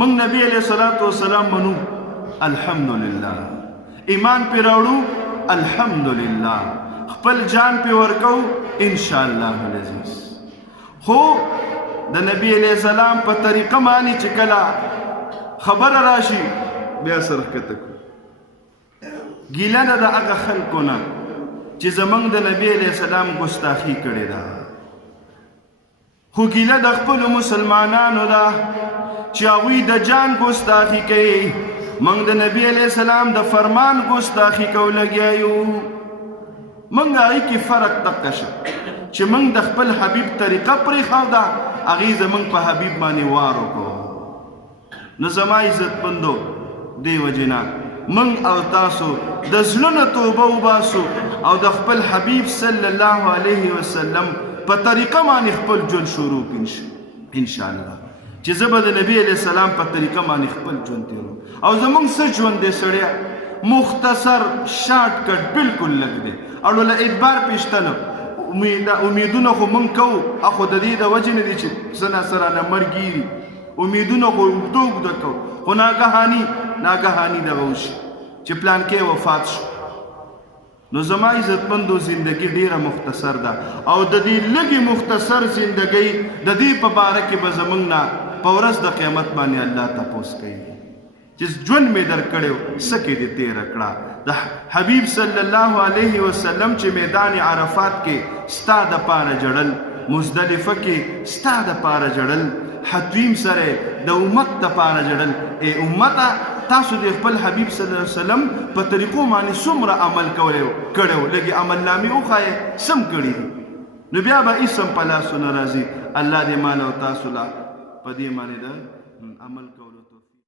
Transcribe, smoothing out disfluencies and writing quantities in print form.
من نبی علیہ الصلوۃ والسلام منو الحمدللہ، ایمان پی راوړو الحمدللہ، خپل جان پی ورکو انشاءاللہ العزیز. خو د نبی علیہ السلام په طریقه باندې چې کله خبر راشي بیا سر ښکته کړو. ګیله ده د هغه خلکو نه چې زمونږ د نبی علیہ السلام ګستاخي کړې ده، خو ګیله د خپلو مسلمانانو ده چې هغوی د جان ګستاخي کوي، موږ د نبی علیہ السلام د فرمان ګستاخي کو لګیا یو. موږ هغې کې فرق دقه شه چې موږ د خپل حبیب طریقه پرېښوده، هغې زموږ په حبیب باندې وار وکړو. نو زما عزتمندو دې وجې نه موږ او تاسو د زړه نه توبه وباسو او د خپل حبیب صلی الله علیه وسلم په طریقه باندې خپل ژوند شروع کړو انشاءالله، چې زه به د نبی علیہ السلام په طریقه باندې خپل ژوند تیرو. او زمونږ څه ژوند دی سړیا، مختصر شارټ کټ بالکل لږ دی، اړو له اعتبار پیشته نه امیدونه خو موږ کوو، اخو د دې د وجې نه دي چې څه ناڅه رانه مرګ کېږي، امیدونه خو اوږده اوږده کوو، خو ناګهاني دغه وشي چې پلانکې وفات شو. نو زما عزتمندو زندگی ډیره مختصر ده، او د دې لږې مختصر زندگی د دې په باره کې به زموږ نه په ورځ د قیامت باندې الله تپوس کوي چې ژوند مې درکړی څه کې دې تېره کړه. د حبیب صلی الله علیه وسلم چې میدان عرفات کې ستا دپاره جړل، مزدلفه کې ستا دپاره جړل، حتویم سره د امت دپاره جړل. ای امته تاسو د خپل حبیب صلی الله علیه وسلم په طریقو باندې څومره عمل کړی، لږې عمل نامې وښایې سم کړي دي، نو بیا به اسم په لاسو نه راځي. الله دې مال او تاسو لا په دې باندې د عمل کولو